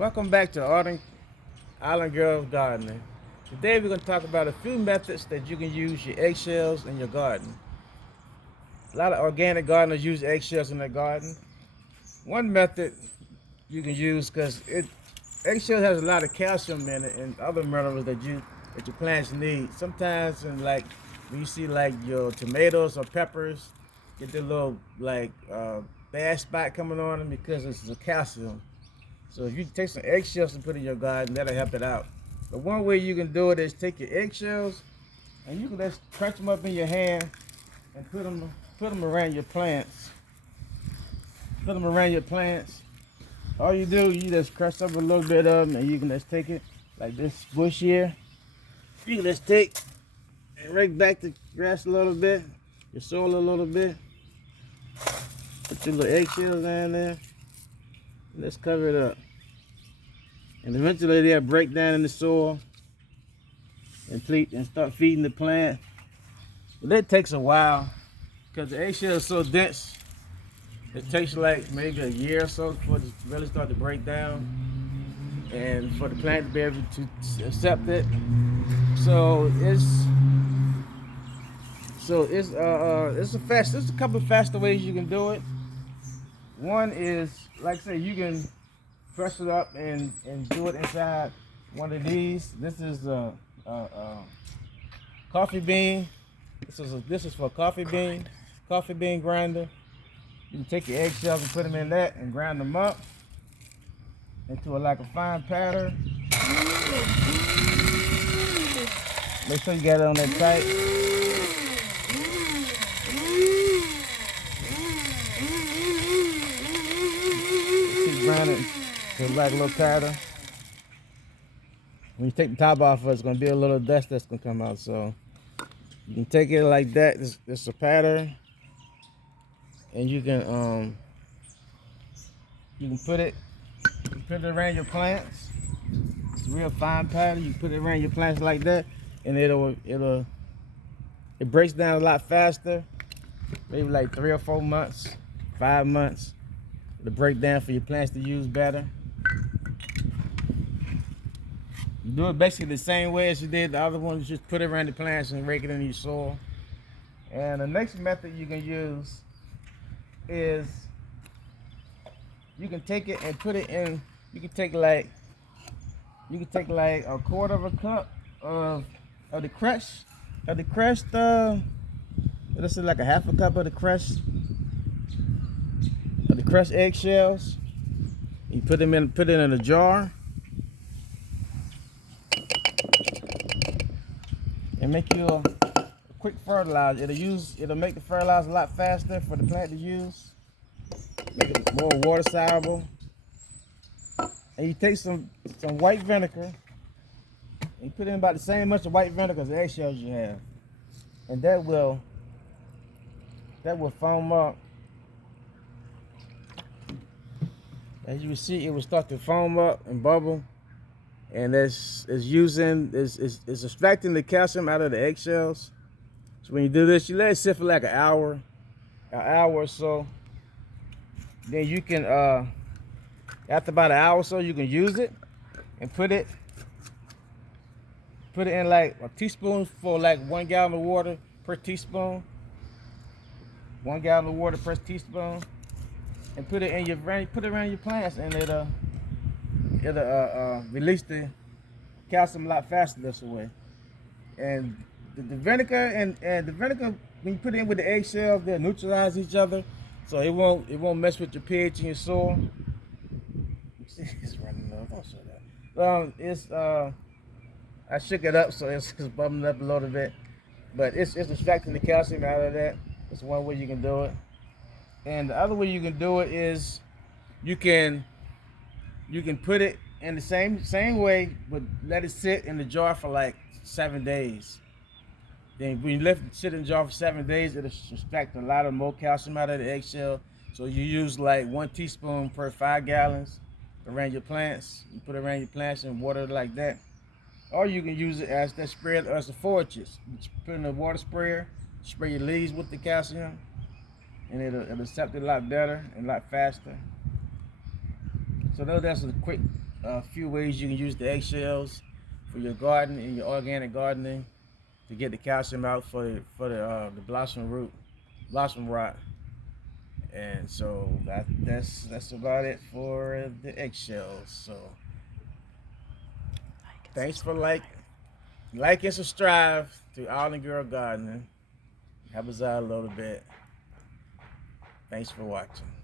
Welcome back to Island Girls Gardening. Today we're going to talk about a few methods that you can use your eggshells in your garden. A lot of organic gardeners use eggshells in their garden. One method you can use, because eggshell has a lot of calcium in it and other minerals that your plants need. Sometimes when you see like your tomatoes or peppers get the little bad spot coming on them because it's the calcium. So if you take some eggshells and put in your garden, that'll help it out. But one way you can do it is take your eggshells and you can just crunch them up in your hand and put them around your plants. Put them around your plants. All you do, you just crunch up a little bit of them, and you can just take it like this bush here. You can just take and rake back the grass a little bit, your soil a little bit. Put your little eggshells down there. Let's cover it up. And eventually they'll break down in the soil and start feeding the plant. But that takes a while because the eggshell is so dense. It takes like maybe a year or so before it really start to break down and for the plant to be able to accept it. So it's a couple of faster ways you can do it. One is, like I say, you can press it up and do it inside one of these. This is a coffee bean. This is for a coffee bean grinder. You can take your eggshells and put them in that and grind them up into a fine powder. Make sure you got it on that tight. It to like a little tighter. When you take the top off, it's going to be a little dust that's going to come out. So you can take it like that. It's a pattern, and you can put it around your plants. It's a real fine pattern. You put it around your plants like that, and it breaks down a lot faster. Maybe like 3 or 4 months, 5 months. It'll break down for your plants to use better. You do it basically the same way as you did the other ones. Just put it around the plants and rake it in your soil. And the next method you can use is you can take it and put it in. You can take like a quarter of a cup of the crushed. Let's say like a half a cup of the crushed eggshells. You put it in a jar and make you a quick fertilizer. It'll make the fertilizer a lot faster for the plant to use. Make it more water soluble. And you take some white vinegar and you put in about the same much of white vinegar as the eggshells you have. And that will foam up. As you will see, it will start to foam up and bubble, and it's extracting the calcium out of the eggshells. So when you do this, you let it sit for like an hour or so. Then you can, after about an hour or so, you can use it and put it in like a teaspoon for like 1 gallon of water per teaspoon. 1 gallon of water per teaspoon. And put it around your plants, and it'll release the calcium a lot faster this way. And the vinegar and the vinegar, when you put it in with the eggshells, they'll neutralize each other, so it won't mess with your pH in your soil. It's running off. Don't show that. I shook it up, so it's bubbling up a little bit, but it's extracting the calcium out of that. That's one way you can do it. And the other way you can do it is you can put it in the same way, but let it sit in the jar for like 7 days. Then when you let it sit in the jar for 7 days, it'll extract a lot of more calcium out of the eggshell. So you use like 1 teaspoon per 5 gallons around your plants. You put it around your plants and water it like that. Or you can use it as that sprayer, as a forages. You put in a water sprayer, spray your leaves with the calcium, and it'll accept it a lot better and a lot faster. So that's a quick a few ways you can use the eggshells for your garden and your organic gardening to get the calcium out for the blossom rot. And so that's about it for the eggshells. So thanks for like and subscribe to Island Girl Gardening. Help us out a little bit. Thanks for watching.